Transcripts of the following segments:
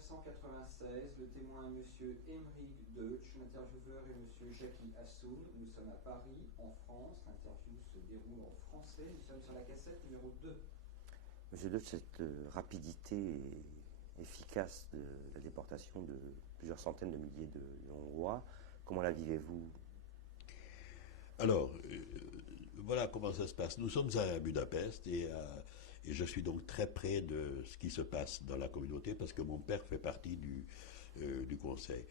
1996, le témoin est M. Émeric Deutsch, l'intervieweur est M. Jackie Assoun. Nous sommes à Paris, en France. L'interview se déroule en français. Nous sommes sur la cassette numéro 2. Monsieur Deutsch, cette rapidité efficace de la déportation de plusieurs centaines de milliers de Hongrois, comment la vivez-vous? Alors, voilà comment ça se passe. Nous sommes à Budapest et je suis donc très près de ce qui se passe dans la communauté parce que mon père fait partie du conseil.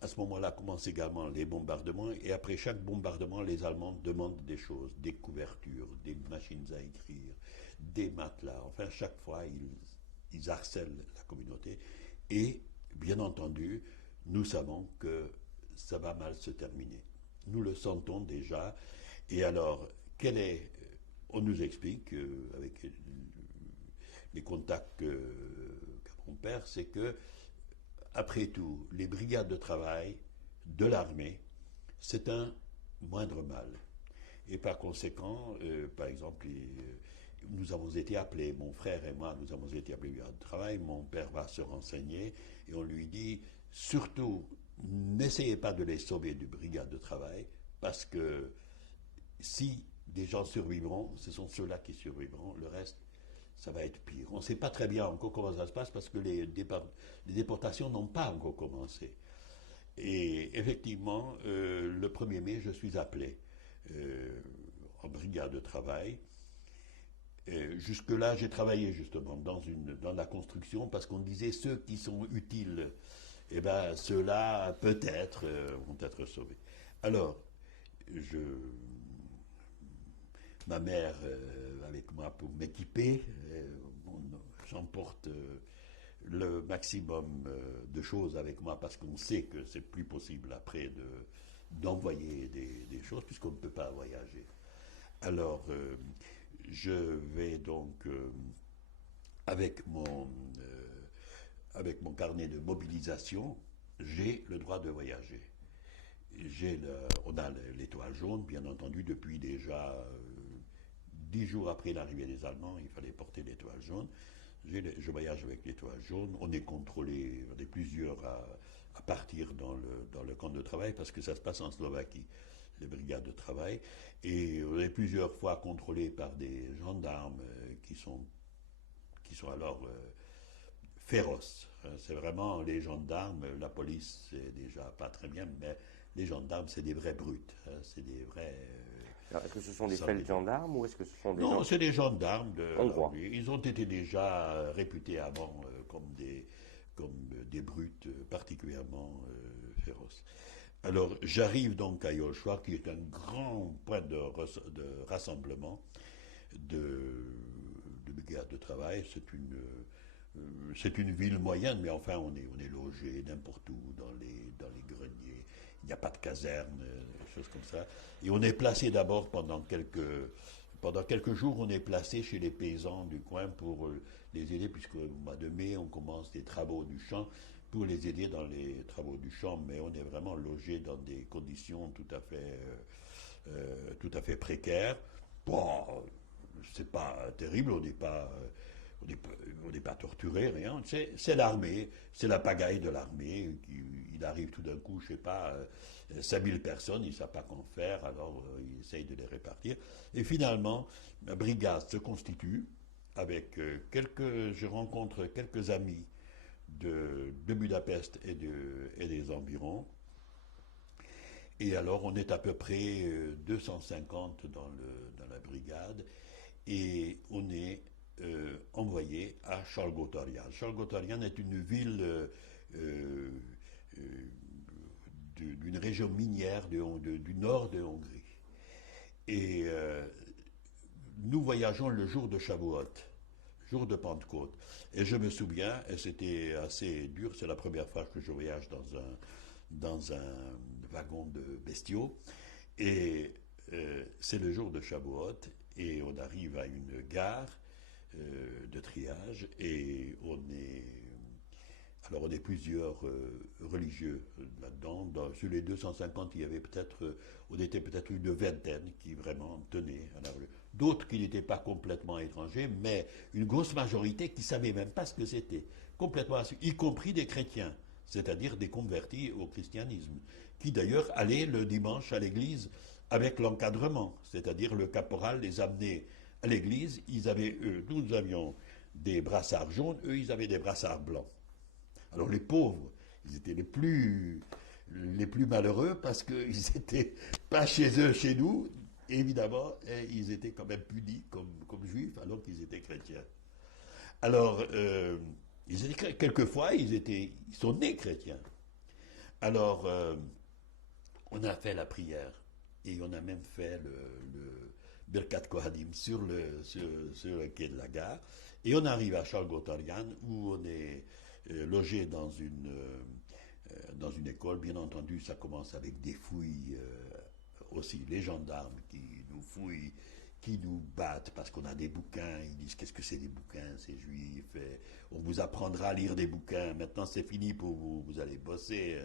À ce moment-là commencent également les bombardements et après chaque bombardement, les Allemands demandent des choses, des couvertures, des machines à écrire, des matelas. Enfin, chaque fois, ils harcèlent la communauté et, bien entendu, nous savons que ça va mal se terminer. Nous le sentons déjà. Et alors, on nous explique, avec les contacts qu'a mon père, c'est que, après tout, les brigades de travail de l'armée, c'est un moindre mal. Et par conséquent, par exemple, nous avons été appelés, mon frère et moi, nous avons été appelés brigades de travail, mon père va se renseigner, et on lui dit, surtout, n'essayez pas de les sauver du brigade de travail, parce que si des gens survivront, ce sont ceux-là qui survivront, le reste, ça va être pire. On ne sait pas très bien encore comment ça se passe, parce que les déportations n'ont pas encore commencé. Et effectivement, le 1er mai, je suis appelé en brigade de travail. Jusque-là, j'ai travaillé justement dans la construction, parce qu'on disait ceux qui sont utiles, eh ben, ceux-là, peut-être, vont être sauvés. Alors, ma mère avec moi pour m'équiper, j'emporte le maximum de choses avec moi, parce qu'on sait que c'est plus possible après d'envoyer des choses, puisqu'on ne peut pas voyager. Alors, je vais donc, avec mon carnet de mobilisation, j'ai le droit de voyager. On a l'étoile jaune, bien entendu, depuis déjà 10 jours après l'arrivée des Allemands, il fallait porter l'étoile jaune. Je voyage avec l'étoile jaune. On est contrôlé, on est plusieurs à partir dans le camp de travail, parce que ça se passe en Slovaquie, les brigades de travail. Et on est plusieurs fois contrôlés par des gendarmes qui sont alors féroces. C'est vraiment les gendarmes, la police, c'est déjà pas très bien, mais les gendarmes, c'est des vrais brutes. C'est des vrais. Alors, est-ce que ce sont des feldgendarmes ou est-ce que ce sont des Non, c'est des gendarmes hongrois. Ils ont été déjà réputés avant comme des brutes particulièrement féroces. Alors, j'arrive donc à József, qui est un grand point de rassemblement de brigades de travail. C'est une ville moyenne, mais enfin, on est logé n'importe où, dans les greniers. Il n'y a pas de caserne, des choses comme ça. Et on est placé d'abord pendant quelques jours, on est placé chez les paysans du coin pour les aider, puisqu'au mois de mai, on commence les travaux du champ, pour les aider dans les travaux du champ, mais on est vraiment logé dans des conditions tout à fait précaires. Bon, c'est pas terrible, on n'est pas torturé, rien. C'est l'armée, c'est la pagaille de l'armée. Il arrive tout d'un coup, je sais pas, 5000 personnes, ils ne savent pas qu'en faire, alors ils essayent de les répartir. Et finalement, la brigade se constitue avec je rencontre quelques amis de Budapest et des environs. Et alors, on est à peu près 250 dans la brigade, et on est envoyé à Salgótarján. Salgótarján est une ville d'une région minière du nord de Hongrie. Et nous voyageons le jour de Shavuot, jour de Pentecôte. Et je me souviens, et c'était assez dur, c'est la première fois que je voyage dans un wagon de bestiaux. Et c'est le jour de Shavuot, et on arrive à une gare de triage, et on est Alors on est plusieurs religieux là-dedans. Sur les 250, il y avait on était peut-être une vingtaine qui vraiment tenaient à la religion. D'autres qui n'étaient pas complètement étrangers, mais une grosse majorité qui ne savaient même pas ce que c'était. Complètement, y compris des chrétiens, c'est-à-dire des convertis au christianisme, qui d'ailleurs allaient le dimanche à l'église avec l'encadrement, c'est-à-dire le caporal les amenait à l'église. Nous avions des brassards jaunes, eux ils avaient des brassards blancs. Alors les pauvres, ils étaient les plus malheureux parce qu'ils n'étaient pas chez eux, chez nous, évidemment, et ils étaient quand même punis comme juifs alors qu'ils étaient chrétiens. Alors, quelquefois, ils sont nés chrétiens. Alors, on a fait la prière et on a même fait le Birkat Kohanim sur le quai de la gare. Et on arrive à Charles Gottarian où on est logé dans une école. Bien entendu, ça commence avec des fouilles aussi. Les gendarmes qui nous fouillent, qui nous battent parce qu'on a des bouquins. Ils disent qu'est-ce que c'est des bouquins, c'est juif. On vous apprendra à lire des bouquins. Maintenant, c'est fini pour vous. Vous allez bosser.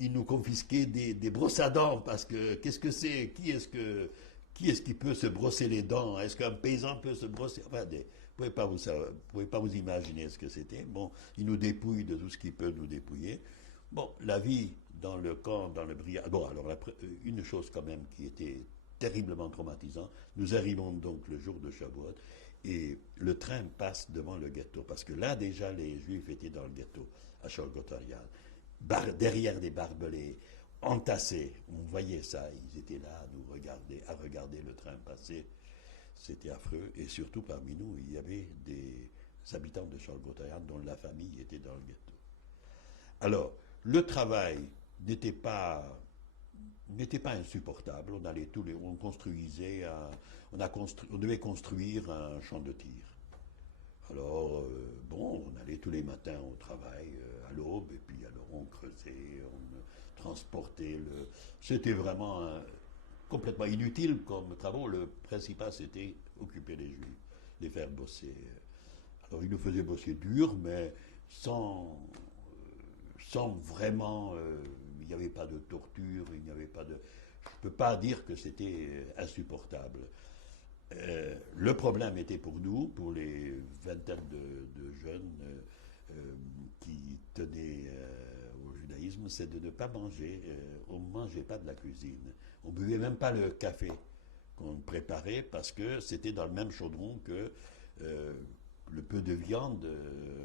Ils nous confisquaient des brosses à dents parce que qu'est-ce que c'est? Qui est-ce qui peut se brosser les dents? Est-ce qu'un paysan peut se brosser? Enfin, vous ne pouvez pas vous imaginer ce que c'était. Bon, ils nous dépouillent de tout ce qu'ils peuvent nous dépouiller. Bon, la vie dans le camp, dans le brigade. Bon, alors une chose quand même qui était terriblement traumatisante. Nous arrivons donc le jour de Shavuot et le train passe devant le ghetto parce que là déjà les Juifs étaient dans le ghetto à Charles Gottarian, derrière des barbelés, entassés. On voyait ça. Ils étaient là à regarder le train passer. C'était affreux. Et surtout, parmi nous, il y avait des habitants de Charles Gottarian dont la famille était dans le ghetto. Alors, le travail n'était pas insupportable. On construisait, on devait construire un champ de tir. Alors, on allait tous les matins au travail, à l'aube, et puis alors on creusait, on transportait C'était vraiment complètement inutile comme travaux. Le principal, c'était occuper les Juifs, les faire bosser. Alors, ils nous faisaient bosser dur, mais sans vraiment... il n'y avait pas de torture, il n'y avait pas de... Je ne peux pas dire que c'était insupportable. Le problème était pour nous, pour les vingtaines de jeunes qui tenaient au judaïsme, c'est de ne pas manger. On ne mangeait pas de la cuisine. On ne buvait même pas le café qu'on préparait parce que c'était dans le même chaudron que le peu de viande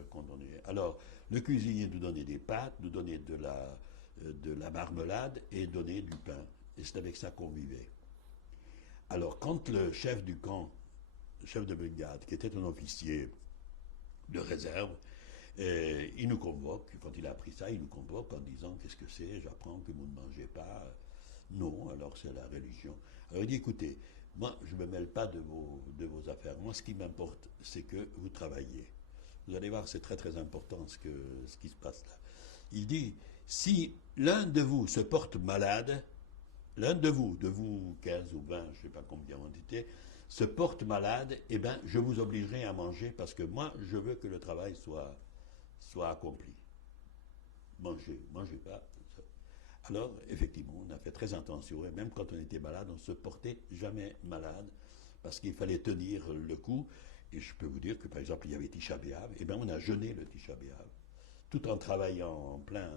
qu'on donnait. Alors, le cuisinier nous donnait des pâtes, nous donnait de la marmelade et donnait du pain. Et c'est avec ça qu'on vivait. Alors, quand le chef du camp, le chef de brigade, qui était un officier de réserve, il nous convoque, quand il a appris ça, il nous convoque en disant qu'est-ce que c'est, j'apprends que vous ne mangez pas. Non, alors c'est la religion. Alors il dit écoutez, moi je ne me mêle pas de vos affaires. Moi ce qui m'importe, c'est que vous travaillez. Vous allez voir, c'est très très important ce qui se passe là. Il dit si l'un de vous se porte malade, l'un de vous 15 ou 20, je ne sais pas combien on était, se porte malade, eh bien, je vous obligerai à manger parce que moi, je veux que le travail soit accompli. Mangez pas. Alors, effectivement, on a fait très attention, et même quand on était malade, on ne se portait jamais malade parce qu'il fallait tenir le coup. Et je peux vous dire que, par exemple, il y avait Tisha B'Av, eh bien, on a jeûné le Tisha B'Av, tout en travaillant en plein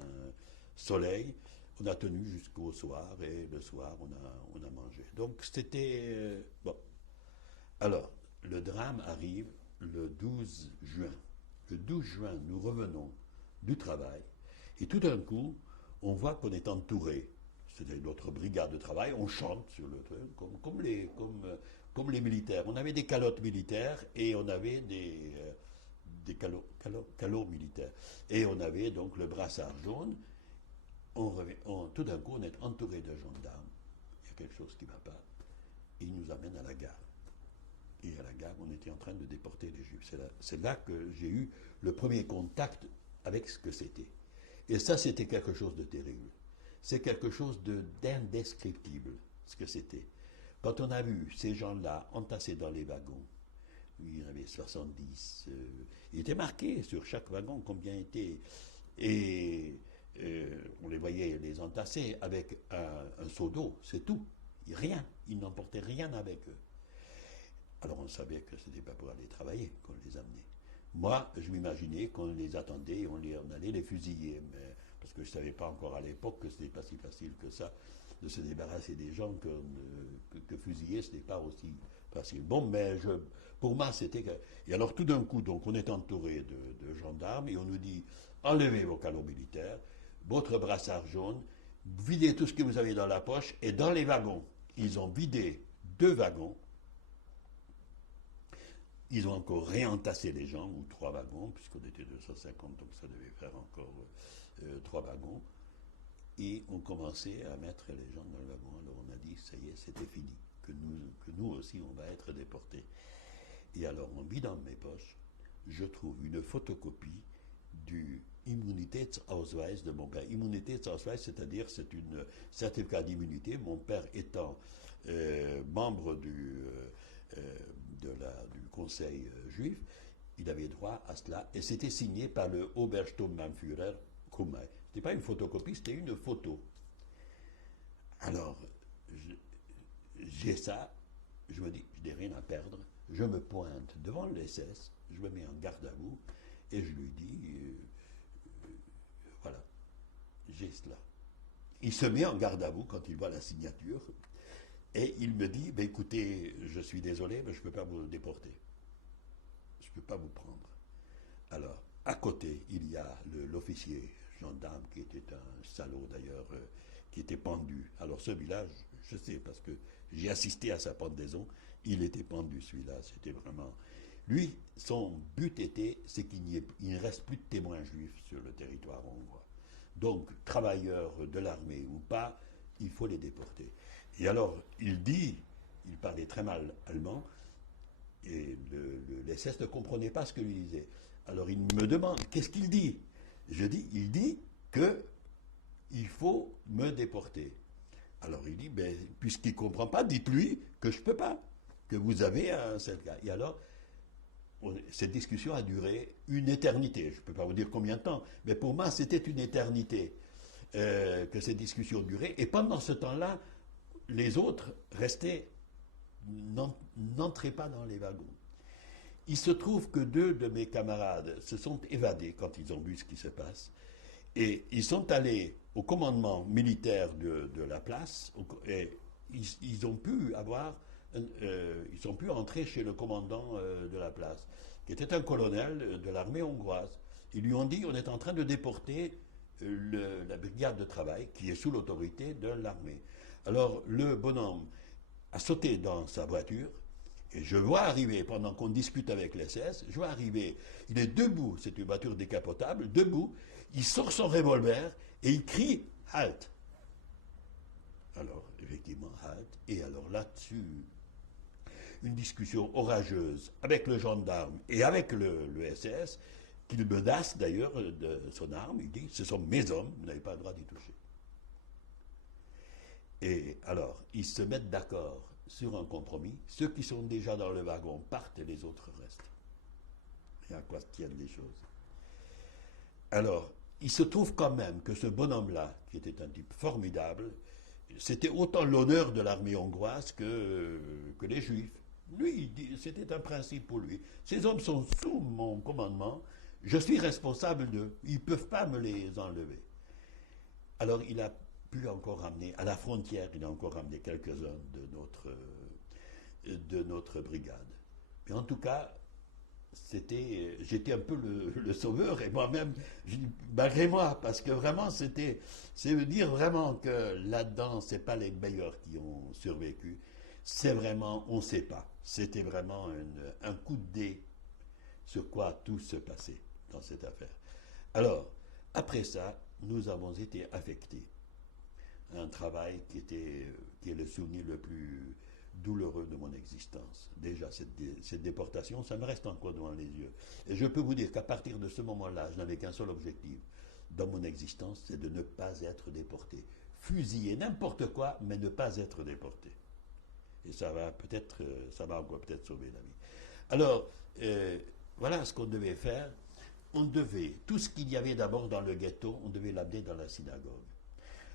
soleil. On a tenu jusqu'au soir, et le soir, on a mangé. Donc, c'était... bon. Alors, le drame arrive le 12 juin. Le 12 juin, nous revenons du travail, et tout d'un coup, on voit qu'on est entouré. C'était notre brigade de travail, on chante sur le truc, comme les militaires. On avait des calottes militaires, et on avait des calots militaires. Et on avait donc le brassard jaune. Tout d'un coup, on est entouré de gendarmes. Il y a quelque chose qui ne va pas. Et ils nous amènent à la gare. Et à la gare, on était en train de déporter les Juifs. C'est là que j'ai eu le premier contact avec ce que c'était. Et ça, c'était quelque chose de terrible. C'est quelque chose d'indescriptible, ce que c'était. Quand on a vu ces gens-là entassés dans les wagons, il y en avait 70. Il était marqué sur chaque wagon combien était. Et on les voyait les entasser avec un seau d'eau, c'est tout. Rien. Ils n'emportaient rien avec eux. Alors on savait que ce n'était pas pour aller travailler qu'on les amenait. Moi, je m'imaginais qu'on les attendait et on allait les fusiller. Mais, parce que je ne savais pas encore à l'époque que ce n'était pas si facile que ça de se débarrasser des gens que fusiller, ce n'est pas aussi facile. Bon, mais pour moi, c'était que... Et alors tout d'un coup, donc, on est entouré de gendarmes et on nous dit, enlevez vos calots militaires, votre brassard jaune, videz tout ce que vous avez dans la poche et dans les wagons. Ils ont vidé 2 wagons. Ils ont encore réentassé les gens, ou 3 wagons, puisqu'on était 250, donc ça devait faire encore 3 wagons. Et on commençait à mettre les gens dans le wagon. Alors on a dit, ça y est, c'était fini, que nous aussi, on va être déportés. Et alors, en vidant mes poches, je trouve une photocopie du Immunitätsausweis de mon père. Immunitätsausweis, c'est-à-dire, c'est un certificat d'immunité. Mon père étant membre du conseil juif, il avait droit à cela. Et c'était signé par le Obersturmbannführer Krummel. Ce n'était pas une photocopie, c'était une photo. Alors, j'ai ça, je me dis, je n'ai rien à perdre. Je me pointe devant le SS, je me mets en garde à vous, et je lui dis, voilà, j'ai cela. Il se met en garde à vous quand il voit la signature, et il me dit, ben écoutez, je suis désolé, mais je ne peux pas vous déporter. Je ne peux pas vous prendre. Alors, à côté, il y a l'officier gendarme qui était un salaud d'ailleurs, qui était pendu. Alors celui-là, je sais, parce que j'ai assisté à sa pendaison, il était pendu celui-là, c'était vraiment... Lui, son but était, c'est qu'il ne reste plus de témoins juifs sur le territoire hongrois. Donc, travailleurs de l'armée ou pas, il faut les déporter. Et alors, il parlait très mal allemand, et le SS ne comprenait pas ce que lui disait. Alors il me demande, qu'est-ce qu'il dit? Il dit qu'il faut me déporter. Alors il dit, ben, puisqu'il ne comprend pas, dites-lui que je ne peux pas, que vous avez un certificat. Et alors, cette discussion a duré une éternité. Je ne peux pas vous dire combien de temps, mais pour moi, c'était une éternité que cette discussion durait. Et pendant ce temps-là, les autres restaient, n'entraient pas dans les wagons. Il se trouve que 2 de mes camarades se sont évadés quand ils ont vu ce qui se passe. Et ils sont allés au commandement militaire de la place et ils ont pu ils ont pu entrer chez le commandant de la place, qui était un colonel de l'armée hongroise. Ils lui ont dit, on est en train de déporter la brigade de travail qui est sous l'autorité de l'armée. Alors le bonhomme a sauté dans sa voiture. Et je vois arriver, pendant qu'on discute avec l'SS, je vois arriver, il est debout, c'est une voiture décapotable, debout, il sort son revolver et il crie « Halt !» Alors, effectivement, halt. Et alors là-dessus, une discussion orageuse avec le gendarme et avec le SS, qu'il menace d'ailleurs de son arme, il dit « Ce sont mes hommes, vous n'avez pas le droit d'y toucher ». Et alors, ils se mettent d'accord sur un compromis. Ceux qui sont déjà dans le wagon partent et les autres restent. Et à quoi se tiennent les choses? Alors, il se trouve quand même que ce bonhomme-là, qui était un type formidable, c'était autant l'honneur de l'armée hongroise que les Juifs. Lui, c'était un principe pour lui. Ces hommes sont sous mon commandement, je suis responsable d'eux, ils ne peuvent pas me les enlever. Alors, il a pu encore ramener, à la frontière, il a encore ramené quelques-uns de notre brigade. Mais en tout cas, j'étais un peu le sauveur, et moi-même, malgré moi, parce que vraiment, c'est dire vraiment que là-dedans, c'est pas les meilleurs qui ont survécu, c'est vraiment, on ne sait pas. C'était vraiment un coup de dé sur quoi tout se passait dans cette affaire. Alors, après ça, nous avons été affectés. Un travail qui est le souvenir le plus douloureux de mon existence. Déjà, cette déportation, ça me reste encore devant les yeux. Et je peux vous dire qu'à partir de ce moment-là, je n'avais qu'un seul objectif dans mon existence, c'est de ne pas être déporté. Fusiller n'importe quoi, mais ne pas être déporté. Et ça va encore peut-être sauver la vie. Alors, voilà ce qu'on devait faire. On devait, tout ce qu'il y avait d'abord dans le ghetto, on devait l'amener dans la synagogue.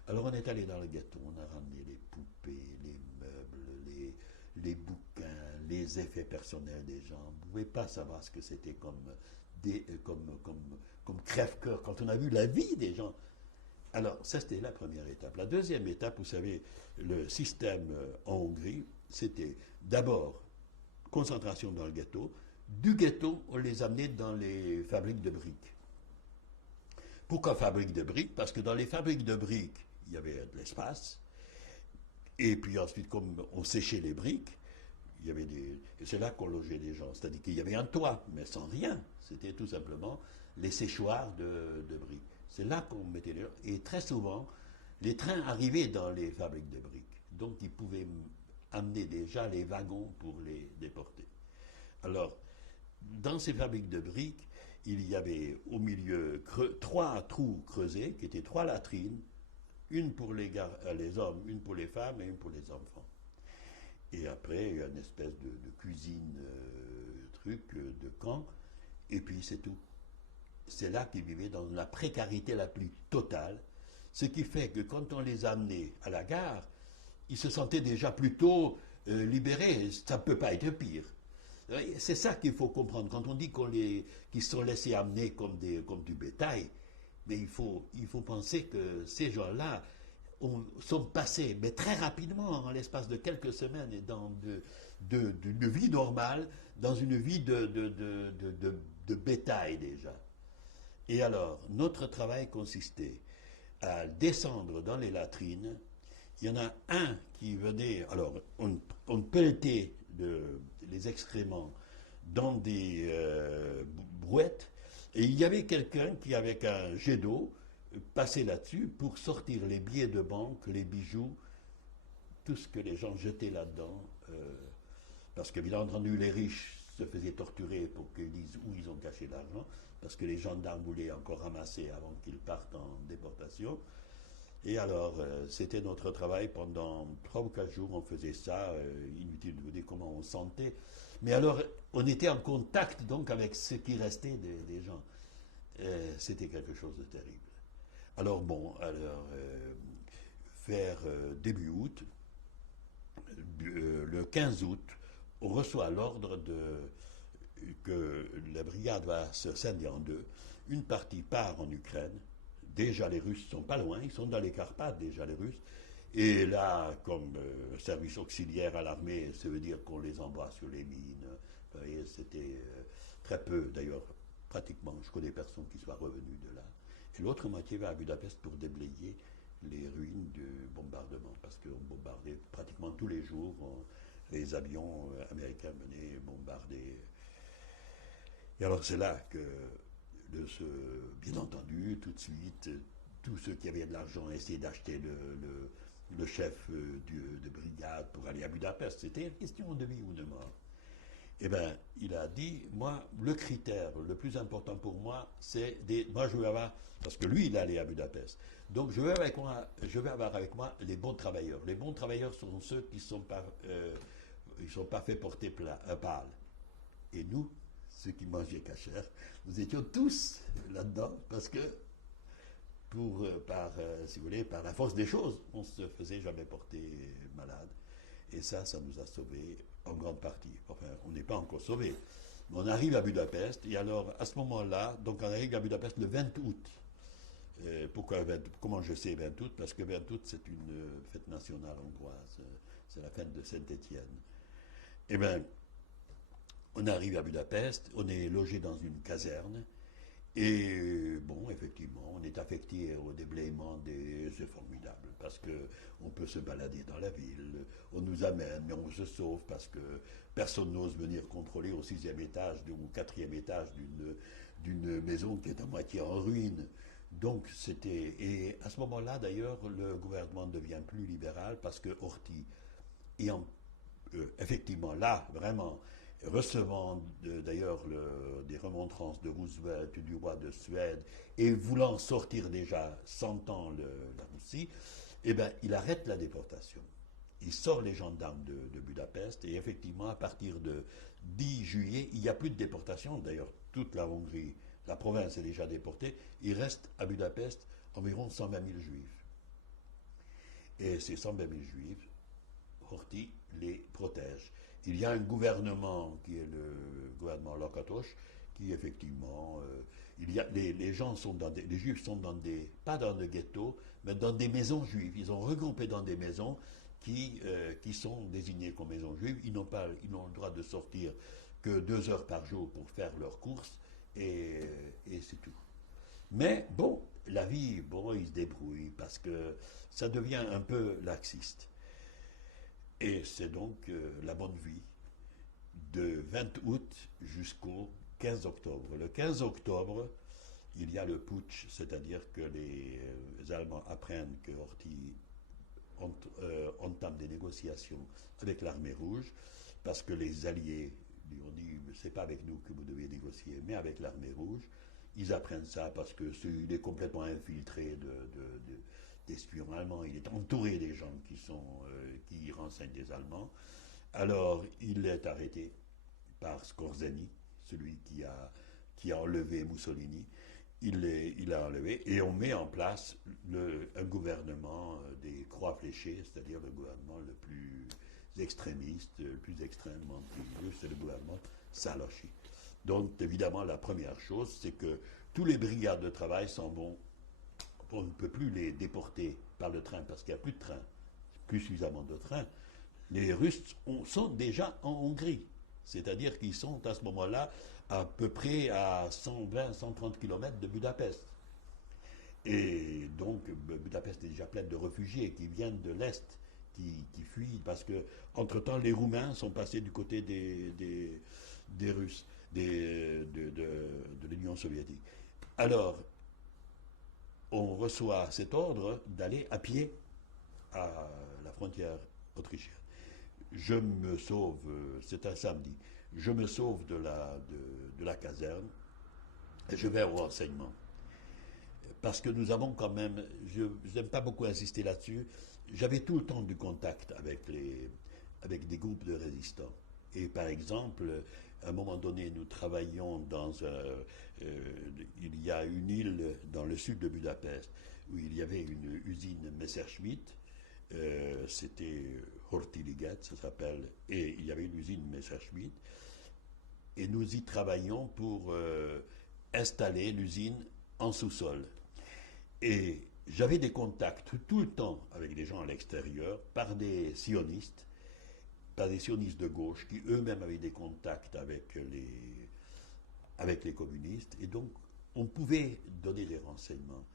Alors on est allé dans le ghetto, on a ramené les poupées, les meubles, les bouquins, les effets personnels des gens. Vous ne pouvez pas savoir ce que c'était comme crève-cœur quand on a vu la vie des gens. Alors, ça c'était la première étape. La deuxième étape, vous savez, le système en Hongrie, c'était d'abord concentration dans le ghetto. Du ghetto, on les amenait dans les fabriques de briques. Pourquoi fabriques de briques? Parce que dans les fabriques de briques, il y avait de l'espace. Et puis ensuite, comme on séchait les briques, il y avait et c'est là qu'on logeait les gens. C'est-à-dire qu'il y avait un toit, mais sans rien. C'était tout simplement les séchoirs de briques. C'est là qu'on mettait les gens. Et très souvent, les trains arrivaient dans les fabriques de briques. Donc, ils pouvaient amener déjà les wagons pour les déporter. Alors, dans ces fabriques de briques, il y avait au milieu 3 trous creusés, qui étaient 3 latrines, une pour les hommes, une pour les femmes et une pour les enfants. Et après, il y a une espèce de cuisine, de camp, et puis c'est tout. C'est là qu'ils vivaient dans la précarité la plus totale, ce qui fait que quand on les amenait à la gare, ils se sentaient déjà plutôt libérés. Ça ne peut pas être pire. C'est ça qu'il faut comprendre. Quand on dit qu'ils sont laissés amener comme du bétail, mais il faut penser que ces gens-là sont passés, mais très rapidement, en l'espace de quelques semaines, d'une vie normale, dans une vie de bétail déjà. Et alors, notre travail consistait à descendre dans les latrines. Il y en a un qui venait, alors on pelletait les excréments dans des brouettes, et il y avait quelqu'un qui, avec un jet d'eau, passait là-dessus pour sortir les billets de banque, les bijoux, tout ce que les gens jetaient là-dedans, parce que bien entendu les riches se faisaient torturer pour qu'ils disent où ils ont caché l'argent, parce que les gendarmes voulaient encore ramasser avant qu'ils partent en déportation. Et alors, c'était notre travail pendant 3 ou 4 jours, on faisait ça, inutile de vous dire comment on sentait. Mais alors, on était en contact donc avec ce qui restait des gens. C'était quelque chose de terrible. Alors bon, vers début août, le 15 août, on reçoit l'ordre que la brigade va se scinder en deux. Une partie part en Ukraine. Déjà, les Russes ne sont pas loin, ils sont dans les Carpates, déjà, les Russes. Et là, comme service auxiliaire à l'armée, ça veut dire qu'on les envoie sur les mines. Vous voyez, c'était très peu, d'ailleurs, pratiquement, je connais personne qui soit revenu de là. Et l'autre moitié va à Budapest pour déblayer les ruines du bombardement, parce qu'on bombardait pratiquement tous les jours. Les avions américains venaient bombarder. Et alors, c'est là que... bien entendu, tout de suite, tous ceux qui avaient de l'argent essayaient d'acheter le chef de brigade pour aller à Budapest. C'était une question de vie ou de mort. Eh bien, il a dit, moi, le critère le plus important pour moi, c'est moi, je veux avoir, parce que lui, il allait à Budapest. Donc, je veux avoir avec moi les bons travailleurs. Les bons travailleurs sont ceux qui ne sont pas fait porter pâle. Et nous, ceux qui mangeaient cachère, nous étions tous là-dedans, parce que, si vous voulez, par la force des choses, on ne se faisait jamais porter malade. Et ça nous a sauvés en grande partie. Enfin, on n'est pas encore sauvés. Mais on arrive à Budapest, et alors, à ce moment-là, donc on arrive à Budapest le 20 août. Comment je sais 20 août? Parce que 20 août, c'est une fête nationale hongroise. C'est la fête de Saint-Étienne. Eh bien, on arrive à Budapest, on est logé dans une caserne, et bon, effectivement, on est affecté au déblayement c'est formidable, parce qu'on peut se balader dans la ville, on nous amène, mais on se sauve, parce que personne n'ose venir contrôler au 6e étage ou 4e étage d'une maison qui est à moitié en ruine. Donc et à ce moment-là, d'ailleurs, le gouvernement devient plus libéral, parce que Horthy, effectivement, là, vraiment, recevant d'ailleurs des remontrances de Roosevelt, du roi de Suède, et voulant sortir déjà, sentant la Russie, eh bien, il arrête la déportation. il sort les gendarmes de Budapest, et effectivement, à partir de 10 juillet, il n'y a plus de déportation. D'ailleurs, toute la Hongrie, la province est déjà déportée. Il reste à Budapest environ 120 000 juifs. Et ces 120 000 juifs, Horthy les protège. Il y a un gouvernement qui est le gouvernement Lakatos, qui effectivement, les gens sont les juifs sont pas dans des ghettos, mais dans des maisons juives. Ils ont regroupé dans des maisons qui sont désignées comme maisons juives. Ils n'ont le droit de sortir que 2 heures par jour pour faire leurs courses, et c'est tout. Mais bon, la vie, bon, ils se débrouillent parce que ça devient un peu laxiste. Et c'est donc la bonne vie de 20 août jusqu'au 15 octobre. Le 15 octobre, il y a le putsch, c'est-à-dire que les Allemands apprennent que Horthy entame des négociations avec l'armée rouge, parce que les Alliés lui ont dit c'est pas avec nous que vous devez négocier, mais avec l'armée rouge. Ils apprennent ça parce que il est complètement infiltré d'espions allemands. Il est entouré des gens qui renseignent des Allemands. Alors il est arrêté par Skorzeny, celui qui a enlevé Mussolini. Il l'a enlevé, et on met en place un gouvernement des croix fléchées, c'est-à-dire le gouvernement le plus extrémiste, le plus extrêmement anti-russe, c'est le gouvernement Salochi. Donc, évidemment, la première chose, c'est que tous les brigades de travail s'en vont. On ne peut plus les déporter par le train, parce qu'il n'y a plus de train, plus suffisamment de trains. Les Russes sont déjà en Hongrie. C'est-à-dire qu'ils sont à ce moment-là à peu près à 120-130 km de Budapest. Et donc, Budapest est déjà pleine de réfugiés qui viennent de l'Est, qui fuient, parce que, entre-temps, les Roumains sont passés du côté des Russes, de l'Union soviétique. Alors, on reçoit cet ordre d'aller à pied à la frontière autrichienne. Je me sauve, c'est un samedi, je me sauve de la caserne et je vais au renseignement. Parce que nous avons quand même, je n'aime pas beaucoup insister là-dessus, j'avais tout le temps du contact avec des groupes de résistants. Et par exemple, à un moment donné, nous travaillions il y a une île dans le sud de Budapest où il y avait une usine Messerschmitt, c'était Horthy Liget, ça s'appelle, et il y avait une usine Messerschmitt, et nous y travaillions pour installer l'usine en sous-sol. Et j'avais des contacts tout le temps avec des gens à l'extérieur, par des sionistes de gauche, qui eux-mêmes avaient des contacts avec les communistes, et donc on pouvait donner des renseignements.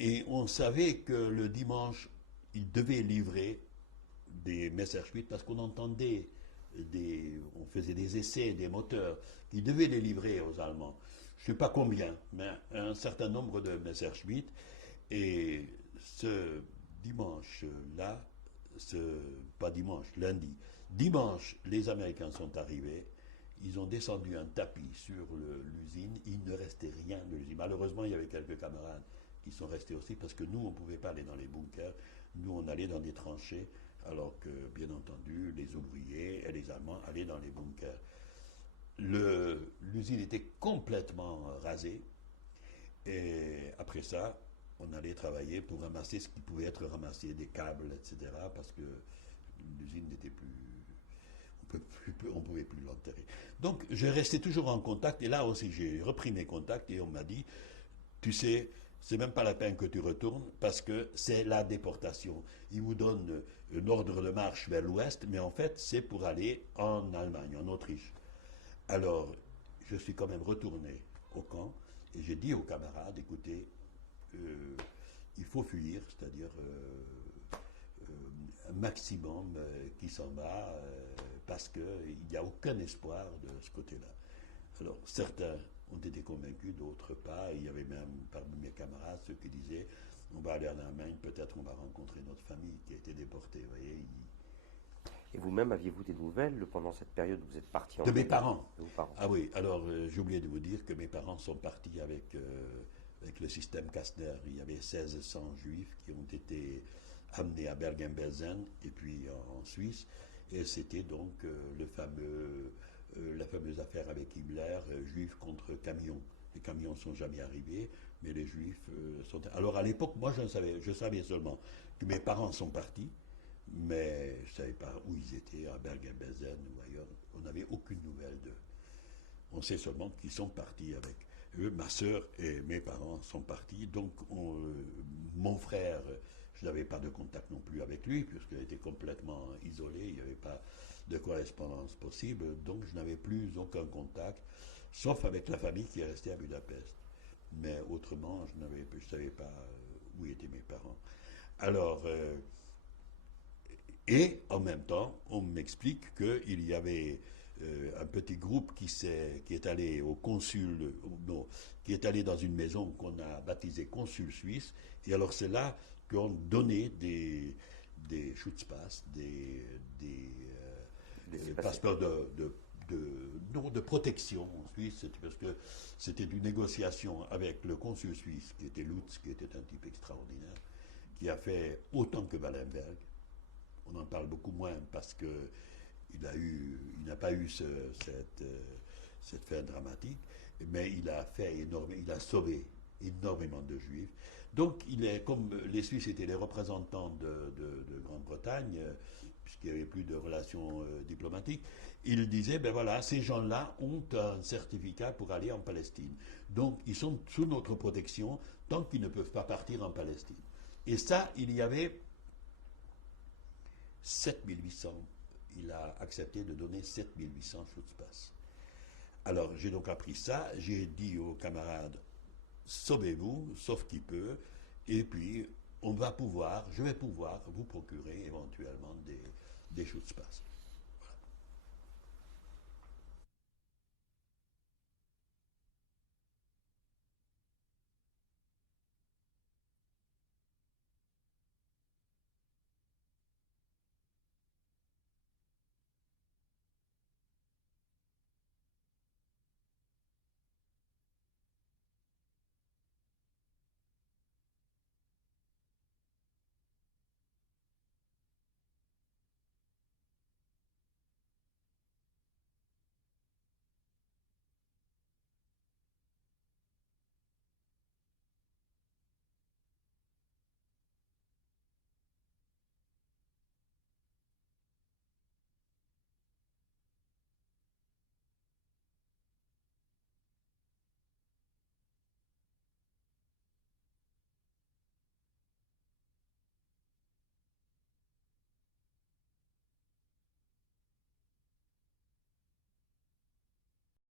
Et on savait que le dimanche, ils devaient livrer des Messerschmitt, parce qu'on entendait on faisait des essais des moteurs, ils devaient les livrer aux Allemands. Je ne sais pas combien, mais un certain nombre de Messerschmitt. Et ce dimanche-là, pas dimanche, lundi, dimanche, les Américains sont arrivés, ils ont descendu un tapis sur l'usine, il ne restait rien de l'usine. Malheureusement, il y avait quelques camarades qui sont restés aussi, parce que nous, on ne pouvait pas aller dans les bunkers, nous, on allait dans des tranchées, alors que, bien entendu, les ouvriers et les Allemands allaient dans les bunkers. L'usine était complètement rasée, et après ça, on allait travailler pour ramasser ce qui pouvait être ramassé, des câbles, etc., parce que l'usine n'était plus... On ne pouvait plus l'enterrer. Donc, je restais toujours en contact, et là aussi, j'ai repris mes contacts, et on m'a dit, tu sais, c'est même pas la peine que tu retournes, parce que c'est la déportation. Ils vous donnent un ordre de marche vers l'ouest, mais en fait, c'est pour aller en Allemagne, en Autriche. Alors, je suis quand même retourné au camp, et j'ai dit aux camarades, écoutez, il faut fuir, c'est-à-dire un maximum qui s'en va, parce qu'il n'y a aucun espoir de ce côté-là. Alors, certains ont été convaincus, d'autres pas. Il y avait même parmi mes camarades ceux qui disaient on va aller en Allemagne, peut-être on va rencontrer notre famille qui a été déportée. Vous voyez, Et vous-même, aviez-vous des nouvelles pendant cette période où vous êtes parti en de mes parents. De vos parents. Ah oui, alors j'ai oublié de vous dire que mes parents sont partis avec le système Kastner. Il y avait 1600 juifs qui ont été amené à Bergen-Belsen et puis en Suisse. Et c'était donc la fameuse affaire avec Himmler, juifs contre camions. Les camions ne sont jamais arrivés, mais les juifs sont... Alors à l'époque, moi je savais seulement que mes parents sont partis, mais je ne savais pas où ils étaient, à Bergen-Belsen ou ailleurs. On n'avait aucune nouvelle d'eux. On sait seulement qu'ils sont partis avec eux. Ma sœur et mes parents sont partis. Donc mon frère, je n'avais pas de contact non plus avec lui, puisqu'il était complètement isolé, il n'y avait pas de correspondance possible. Donc je n'avais plus aucun contact, sauf avec la famille qui est restée à Budapest. Mais autrement, je ne savais pas où étaient mes parents. Alors... et en même temps, on m'explique qu'il y avait un petit groupe qui est allé au consul, non, qui est allé dans une maison qu'on a baptisée Consul Suisse, et alors c'est là qu'on donnait des Schutzpass, des passeports de protection en Suisse, parce que c'était une négociation avec le consul suisse, qui était Lutz, qui était un type extraordinaire, qui a fait autant que Wallenberg. On en parle beaucoup moins parce qu'il n'a pas eu cette fin dramatique, mais il a sauvé énormément de Juifs. Donc, comme les Suisses étaient les représentants de Grande-Bretagne, puisqu'il n'y avait plus de relations diplomatiques, il disait, ben voilà, ces gens-là ont un certificat pour aller en Palestine. Donc, ils sont sous notre protection tant qu'ils ne peuvent pas partir en Palestine. Et ça, il y avait 7800. Il a accepté de donner 7800 Schutzpass. Alors, j'ai donc appris ça. J'ai dit aux camarades, sauvez-vous, sauf qui peut, et puis je vais pouvoir vous procurer éventuellement des Schutzpass.